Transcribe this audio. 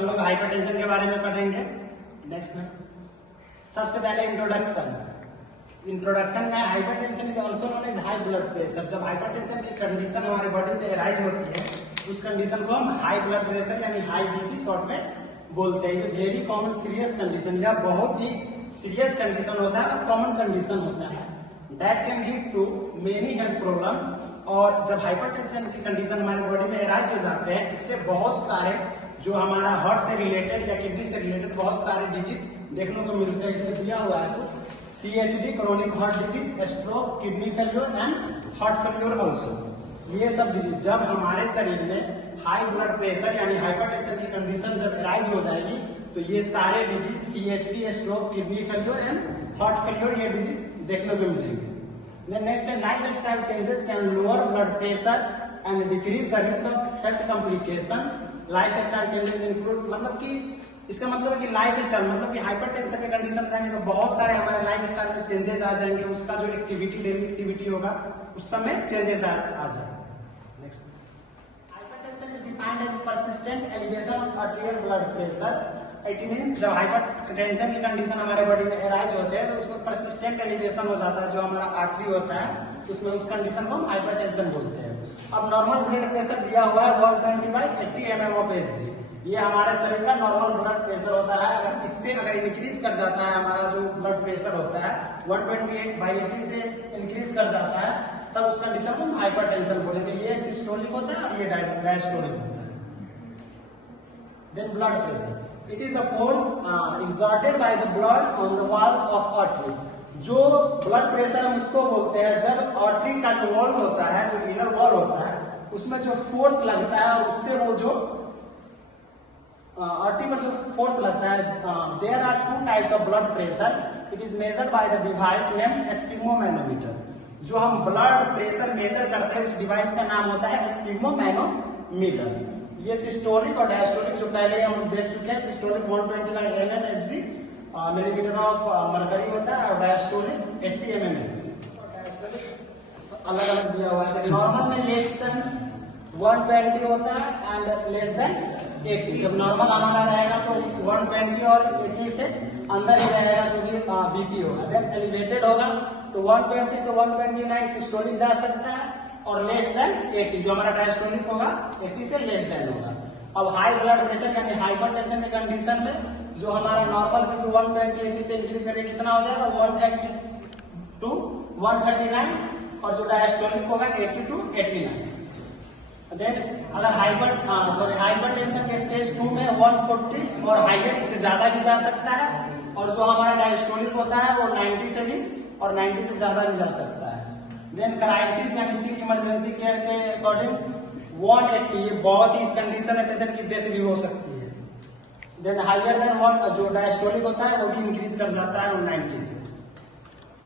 हम लोग हाइपरटेंशन के बारे में पढ़ेंगे। नेक्स्ट में सबसे पहले इंट्रोडक्शन में hypertension is also known as high blood pressure. जब हाइपरटेंशन की कंडीशन हमारे बॉडी में राइज होती है उस कंडीशन को हम हाई ब्लड प्रेशर यानी हाई बीपी शॉर्ट में बोलते हैं। Is very common serious condition, यह बहुत ही सीरियस कंडीशन होता है और कॉमन कंडीशन होता है। That can lead to many health problems. और जब हाइपरटेंशन की कंडीशन हमारे बॉडी में राइज हो जाते हैं इससे बहुत सारे जो हमारा हार्ट से रिलेटेड या किडनी से रिलेटेड बहुत सारे डिजीज देखने को मिलते हैं। इसमें दिया हुआ है CHD chronic heart disease, stroke, kidney failure and heart failure also. ये सब डिजीज जब हमारे शरीर में हाई ब्लड प्रेशर यानी हाइपरटेंशन की कंडीशन जब राइज हो जाएगी तो ये सारे disease CHD, stroke, kidney failure and heart failure ये डिजीज देखने को मिलेंगे। नेक्स्ट है lifestyle changes can lower blood pressure and decrease the risk of health complication. Lifestyle changes include मतलब कि इसका मतलब है कि लाइफस्टाइल मतलब कि हाइपरटेंशन के कंडीशन रहेंगे तो बहुत सारे हमारे लाइफस्टाइल में चेंजेस आ जाएंगे। उसका जो एक्टिविटी डेली एक्टिविटी होगा उस समय चेंजेस आ जाएंगे। Next hypertension is defined as persistent elevation of arterial blood pressure. It means जब हाइपरटेंशन की कंडीशन हमारे बॉडी में अराइज होते हैं तो उसमें परसिस्टेंट एलिवेशन हो जाता है जो हमारा आर्टरी होता है उसमें उस कंडीशन को हम हाइपरटेंशन बोलते हैं। अब नॉर्मल ब्लड प्रेशर दिया हुआ है 120/80 mm of Hg। ये हमारे शरीर का नॉर्मल ब्लड प्रेशर होता है। अगर इससे इंक्रीज कर जाता है हमारा जो ब्लड प्रेशर होता है 128/80 से इंक्रीज कर जाता है तब उस कंडीशन को हम हाइपरटेंशन बोलेंगे। ये सिस्टोलिक होता है और ये डायस्टोलिक होता है। Then blood pressure it is the force exerted by the blood on the walls of artery। जो ब्लड प्रेशर हम उसको बोलते हैं जब आर्टरी का जो वॉल होता है जो इनर वॉल होता है उसमें जो फोर्स लगता है और उससे वो जो आर्टरी पर जो फोर्स लगता है। There are 2 types of blood pressure. It is measured by the device named sphygmomanometer. जो हम ब्लड प्रेशर मेजर करते हैं उस डिवाइस का नाम होता है स्फिग्मोमैनोमीटर। ये सिस्टोलिक और डायस्टोलिक जो पहले हम देख चुके हैं। Systolic 120 mm Hg millimetre of mercury होता है और डायस्टोलिक 80 mm Hg। अलग अलग दिया हुआ है। नॉर्मल में लेस देन 120 होता है एंड लेस देन 80। जब नॉर्मल हमारा रहेगा तो 120 और 80 से अंदर ही रहेगा जो भी बीपी होगा। देन एलिवेटेड होगा तो 120 से 129 सिस्टोलिक जा सकता है और लेस देन 80 जो हमारा डायस्टोलिक होगा 80 से लेस देन होगा। अब हाई ब्लड प्रेशर यानी हाइपरटेंशन के कंडीशन में जो हमारा नॉर्मल बीपी 120 80 से इंक्रीज करके कितना हो जाएगा 130 to 139 और जो डायस्टोलिक होगा 80 to 89। देन अगर हाइपरटेंशन के स्टेज 2 में 140 और हाइयर इससे ज्यादा भी जा सकता है और जो हमारा डायस्टोलिक होता है वो 90 से भी और 90 से ज्यादा भी जा सकता है। देन क्राइसिस यानी सिक इमरजेंसी केयर के अकॉर्डिंग 180 ये बहुत ही इस कंडीशन में पेशेंट की डेथ भी हो सकती है। देन हाइयर देन 1 जो डायस्टोलिक होता है वो भी इंक्रीज कर जाता है 90 से।